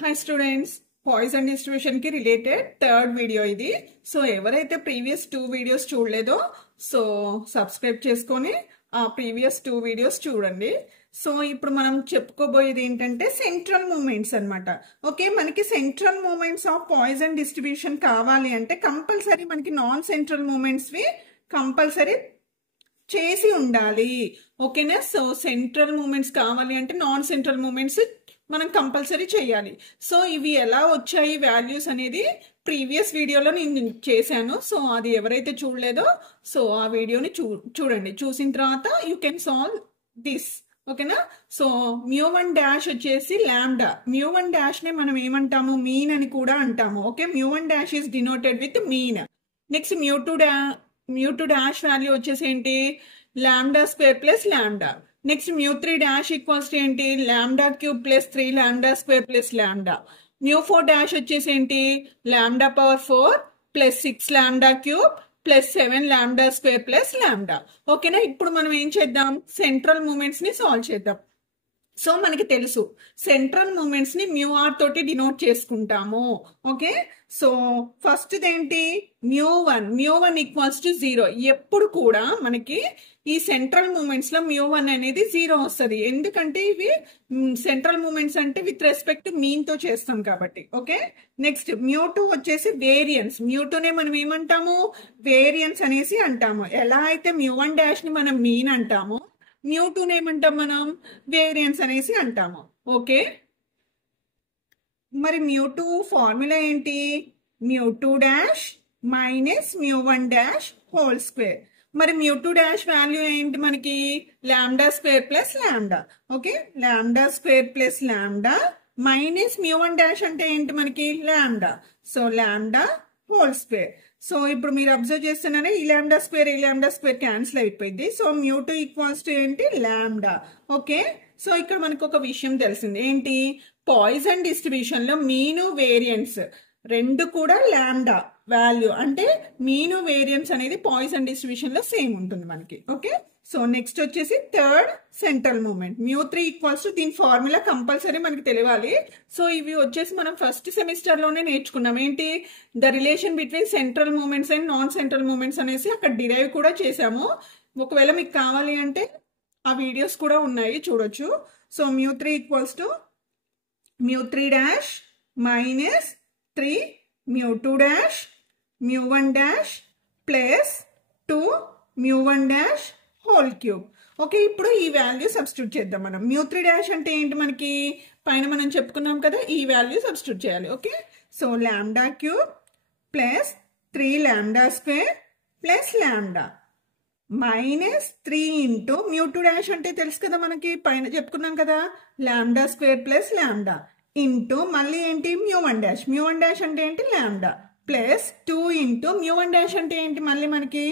Hi students, Poisson distribution కి related third video ఇది. So ఎవరైతే ప్రీవియస్ 2 వీడియోస్ చూడలేదో సో సబ్స్క్రైబ్ చేసుకొని ఆ ప్రీవియస్ 2 వీడియోస్ చూడండి. సో ఇప్పుడు మనం చెప్పుకోబోయేది ఏంటంటే సెంట్రల్ మూమెంట్స్ అన్నమాట. ఓకే, మనకి central moments of Poisson distribution కావాలి అంటే కంపల్సరీ మనకి నాన్ సెంట్రల్ మూమెంట్స్ వి కంపల్సరీ చేసి ఉండాలి. ఓకేనా? సో సెంట్రల్ మూమెంట్స్ కావాలి అంటే నాన్ సెంట్రల్ మూమెంట్స్ మనం కంపల్సరీ చేయాలి. సో ఇవి ఎలా వచ్చాయి వాల్యూస్ అనేది ప్రీవియస్ వీడియోలో నేను చేశాను. సో అది ఎవరైతే చూడలేదో సో ఆ వీడియోని చూడండి. చూసిన తర్వాత యూ కెన్ సాల్వ్ దిస్. ఓకేనా? సో μ1 డాష్ వచ్చేసి లాంబ్డా. μ1 డాష్ ని మనం ఏమంటాము? మీన్ అని కూడా అంటాము. Okay, μ1 dash is denoted with mean. Next μ2 dash value వచ్చేసి ఏంటి? Lambda square plus lambda. Next μ3 dash equals to ఏంటి? Lambda cube plus 3 lambda square plus lambda. μ4 dash వచ్చేసి ఏంటి? Lambda power 4 plus 6 lambda cube plus 7 lambda square plus lambda. ఓకేనా? ఇప్పుడు మనం ఏం చేద్దాం? సెంట్రల్ మూమెంట్స్ ని సాల్వ్ చేద్దాం. సో మనకి తెలుసు సెంట్రల్ మూమెంట్స్ ని μr తోటి డినోట్ చేసుకుంటాము. ఓకే, సో ఫస్ట్ ఏంటి? μ1 ఈక్వల్స్ టు 0. ఎప్పుడు కూడా మనకి ఈ సెంట్రల్ మూమెంట్స్ లో μ1 అనేది 0 వస్తుంది. ఎందుకంటే ఇవి సెంట్రల్ మూమెంట్స్ అంటే విత్ రెస్పెక్ట్ మీన్ తో చేస్తాం కాబట్టి. ఓకే, నెక్స్ట్ μ2 వచ్చేసి వేరియన్స్. μ2 నే మనం ఏమంటాము? వేరియన్స్ అనేసి అంటాము. ఎలా అయితే μ1 డాష్ ని మనం మీన్ అంటాము, μ2 ఏమంటాం మనం? వేరియన్స్ అనేసి అంటాము. ఓకే, మరి μ2 ఫార్ములా ఏంటి? μ2 dash minus μ1 dash whole square. మరి μ2 డాష్ వాల్యూ ఏంటి మనకి? Lambda square plus lambda. Okay, lambda square plus lambda minus μ1 dash అంటే ఏంటి మనకి? Lambda. So lambda whole square. So ఇప్పుడు మీరు అబ్జర్వ్ చేస్తున్నారే ఈ లాంబ్డా స్క్వేర్ క్యాన్సిల్ అయిపోయింది. సో μ2 ఈక్వల్స్ టు ఏంటి? లాంబ్డా. ఓకే, సో ఇక్కడ మనకు ఒక విషయం తెలిసింది ఏంటి? పాయిజన్ డిస్ట్రిబ్యూషన్ లో మీను వేరియన్స్ రెండు కూడా లాంబ్డా వాల్యూ అంటే మీను వేరియన్స్ అనేది పాయిజన్ డిస్ట్రిబ్యూషన్ లో సేమ్ ఉంటుంది మనకి. ఓకే, సో నెక్స్ట్ వచ్చేసి third central moment μ3 equals to, దీని ఫార్ములా కంపల్సరీ మనకి తెలియాలి. సో ఇవి వచ్చేసి మనం ఫస్ట్ సెమిస్టర్ లోనే నేర్చుకున్నాం. ఏంటి? The relation between central moments and non central moments అనేసి అక్కడ డిరైవ్ కూడా చేసాము. ఒకవేళ మీకు కావాలి అంటే ఆ వీడియోస్ కూడా ఉన్నాయి, చూడొచ్చు. So μ3 equals to μ3 dash minus 3 μ2 dash μ1 dash plus 2 μ1 dash whole cube. Okay, ఇప్పుడు ఈ వాల్యూ సబ్స్టిట్యూట్ చేద్దాం మనం. μ3 డాష్ అంటే ఏంటి మనకి? పైన మనం చెప్పుకున్నాం కదా, ఈ వాల్యూ సబ్స్టిట్యూట్ చేయాలి. Okay, so lambda cube plus 3 lambda square plus lambda minus 3 into μ2 dash అంటే తెలుసు కదా మనకి, పైన చెప్పుకున్నాం కదా, lambda square plus lambda into మళ్ళీ ఏంటి? μ1 డాష్. μ1 డాష్ అంటే ఏంటి? లాంబ్డా ప్లస్ 2 ఇంటూ μ1 డాష్ అంటే ఏంటి మళ్ళీ మనకి?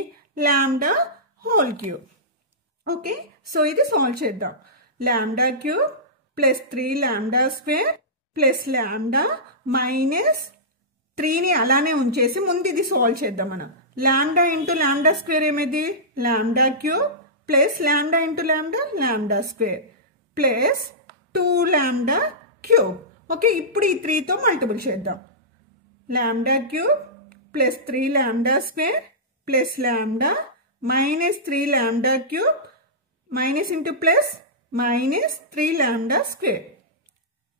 Lambda whole cube. Okay, so ఇది సాల్వ్ చేద్దాం. Lambda cube plus 3 lambda square plus lambda minus 3ని అలానే ఉంచేసి ముందు ఇది సాల్వ్ చేద్దాం మనం. లాంబ్డా ఇంటూ లాంబ్డా స్క్వేర్ ఏమైంది? Lambda cube plus lambda into lambda lambda square plus 2 lambda cube. Okay, ఇప్పుడు ఈ 3తో మల్టిపుల్ చేద్దాం. Lambda cube plus 3 lambda square plus lambda minus 3 lambda cube minus into plus minus 3 lambda square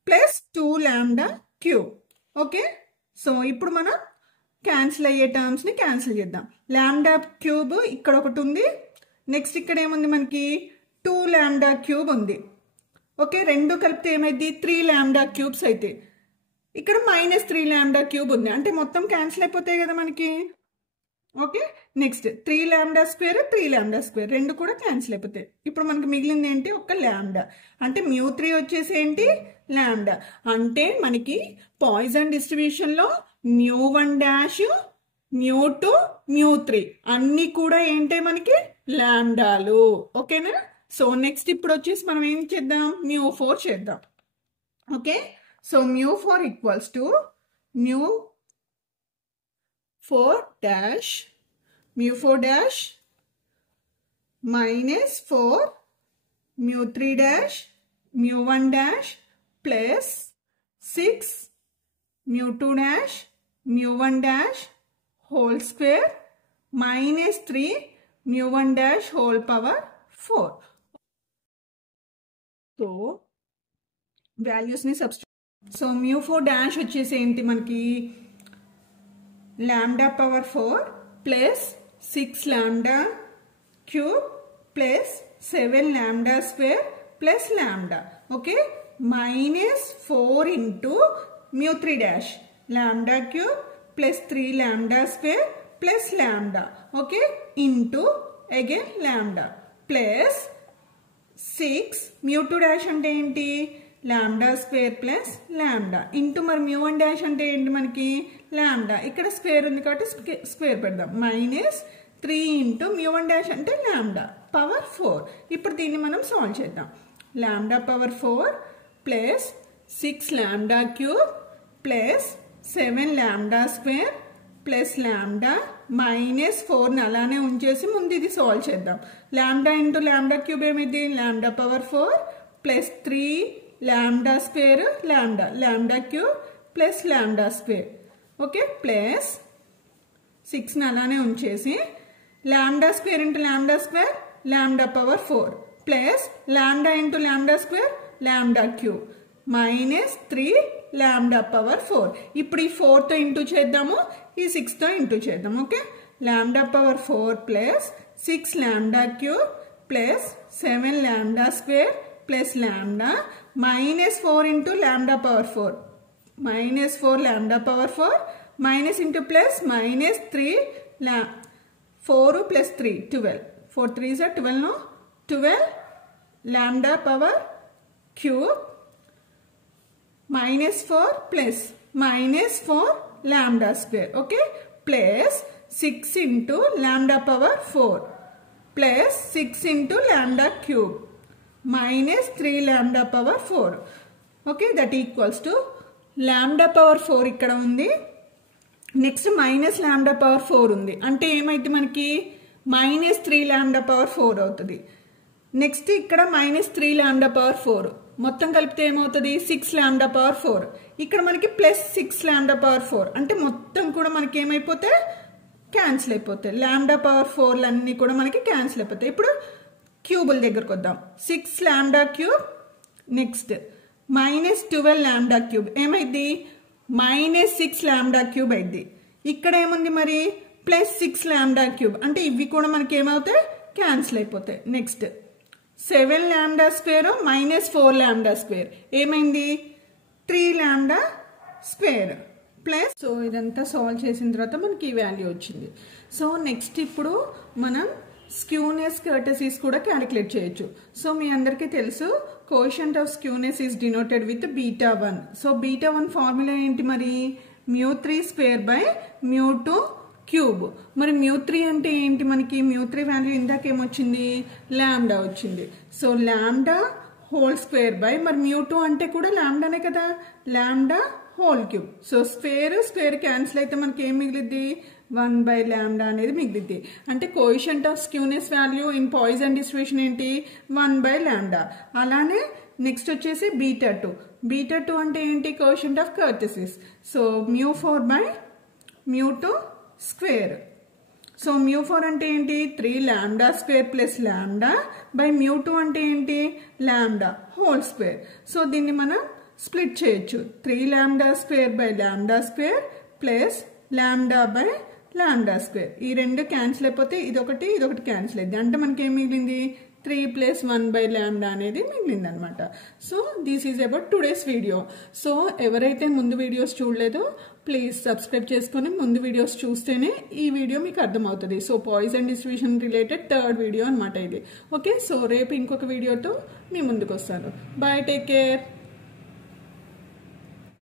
plus 2 lambda cube. Okay, so ఇప్పుడు మనం cancel అయ్యే terms ని cancel చేద్దాం. Lambda cube ఇక్కడ ఒకటి ఉంది, నెక్స్ట్ ఇక్కడ ఏముంది మనకి? 2 లాంబ్డా క్యూబ్ ఉంది. ఓకే, రెండు కలిపితే ఏమైంది? 3 లాంబ్డా క్యూబ్స్ అయితే ఇక్కడ మైనస్ 3 లాంబ్డా క్యూబ్ ఉంది, అంటే మొత్తం క్యాన్సిల్ అయిపోతాయి కదా మనకి. ఓకే, నెక్స్ట్ 3 లాంబ్డా స్క్వేర్ రెండు కూడా క్యాన్సిల్ అయిపోతాయి. ఇప్పుడు మనకి మిగిలింది ఏంటి? ఒక లాంబ్డా. అంటే μ3 వచ్చేసి ఏంటి? లాంబ్డా. అంటే మనకి పాయిజన్ డిస్ట్రిబ్యూషన్ లో μ1 డాష్ μ2 μ3 అన్ని కూడా ఏంటి మనకి? లాంబ్డాలు. ఓకేనా? సో నెక్స్ట్ ఇప్పుడు వచ్చేసి మనం ఏం చేద్దాం? μ4 చేద్దాం. Okay, so μ4 equals to μ4 dash minus 4 μ3 dash μ1 dash plus 6 mu2 dash mu1 dash whole square minus 3 mu1 dash whole power 4. So values ni substitute. So mu4 dash వచ్చేసి ఏంటి మనకి lambda power 4 plus 6 lambda cube plus 7 lambda square plus lambda. Okay, minus 4 into mu3 dash lambda cube plus 3 lambda square plus lambda. Okay, into again lambda plus 6 mu2 dash అంటే ఏంటి lambda square plus lambda into మరి mu1 dash అంటే ఏంటి మనకి lambda, ఇక్కడ square ఉంది కాబట్టి square పెడదాం, మైనస్ 3 into mu1 dash అంటే lambda power 4. ఇప్పుడు దీన్ని మనం సాల్వ్ చేద్దాం. lambda power 4 plus 6 lambda cube plus 7 lambda square plus lambda minus 4 అలానే ఉంచేసి ముందు ఇది సాల్వ్ చేద్దాం. lambda into lambda cube ఏమిది lambda power 4 plus 3 lambda square lambda cube plus lambda square. Okay, plus 6 అలానే ఉంచేసి lambda square into lambda square lambda power 4 plus lambda into lambda square lambda cube minus 3 lambda power 4. ఇప్పుడు ఈ 4 తో into చేద్దాము, ఈ 6 తో into చేద్దాం. Okay, lambda power 4 plus 6 lambda cube plus 7 lambda square plus lambda minus 4 into lambda power 4 minus 4 lambda power 4 minus into plus minus 3 4 plus 3 12 4 3s are 12 no 12 lambda power cube minus 4 plus minus 4 lambda square. Okay, plus 6 into lambda power 4 plus 6 into lambda cube minus 3 lambda power 4. Okay, that equals to lambda power 4 ఇక్కడ ఉంది, next minus lambda power 4 ఉంది, అంటే ఏమైంది మనకి minus 3 lambda power 4 అవుతుంది. Next ఇక్కడ minus 3 lambda power 4 మొత్తం కలిపితే ఏమవుతుంది 6 lambda power 4. ఇక్కడ మనకి ప్లస్ 6 lambda power 4 అంటే మొత్తం కూడా మనకి ఏమైపోతే క్యాన్సిల్ అయిపోతాయి. lambda power 4 అన్నీ కూడా మనకి క్యాన్సిల్ అయిపోతాయి. ఇప్పుడు క్యూబుల దగ్గరకు వద్దాం. 6 lambda cube next minus 12 lambda cube ఏమైంది మైనస్ 6 lambda క్యూబ్ అయింది. ఇక్కడ ఏముంది మరి ప్లస్ 6 lambda క్యూబ్ అంటే ఇవి కూడా మనకి ఏమవుతాయి క్యాన్సిల్ అయిపోతాయి. Next 7 lambda square minus 4 lambda square ఏమైంది 3 lambda స్క్వేర్ ప్లస్. సో ఇదంతా సాల్వ్ చేసిన తర్వాత మనకి ఈ వాల్యూ వచ్చింది. సో నెక్స్ట్ ఇప్పుడు మనం స్క్యూనెస్ కర్టసీస్ కూడా క్యాలిక్యులేట్ చేయొచ్చు. సో మీ అందరికీ తెలుసు coefficient of skewness is denoted with beta 1. So beta 1 formula ఏంటి మరి mu3 square by mu2 cube. మరి mu3 అంటే ఏంటి మనకి mu3 వాల్యూ ఇందాక ఏమొచ్చింది లాంబ్డా వచ్చింది. So lambda whole square by మరి mu2 అంటే కూడా లాంబ్డానే కదా lambda whole cube. So square cancel అయితే మనకి ఏం మిగిలిద్ది 1 by lambda అనేది మిగిలిద్ది. అంటే coefficient of skewness value in poison distribution ఏంటి 1 by lambda. అలానే నెక్స్ట్ వచ్చేసి బీటా 2. బీటా 2 అంటే ఏంటి coefficient of courtesies. So mu4 by mu2 square. So mu4 అంటే ఏంటి 3 lambda square plus lambda by mu2 అంటే ఏంటి lambda హోల్ స్క్వేర్. సో దీన్ని మనం స్ప్లిట్ చేయొచ్చు 3 lambda square by lambda square plus lambda by lambda square. ఈ రెండు cancel అయిపోతే ఇదొకటి క్యాన్సిల్ అయింది అంటే మనకి ఏం మిగిలింది 3 plus 1 by lambda అనేది మిగిలింది అనమాట. So this is about today's video. So ఎవరైతే ముందు వీడియోస్ చూడలేదో ప్లీజ్ సబ్స్క్రైబ్ చేసుకొని ముందు వీడియోస్ చూస్తేనే ఈ వీడియో మీకు అర్థమవుతుంది. So Poisson distribution related third video అనమాట ఇది. ఓకే, సో రేపు ఇంకొక వీడియోతో మీ ముందుకు వస్తాను. Bye, take care.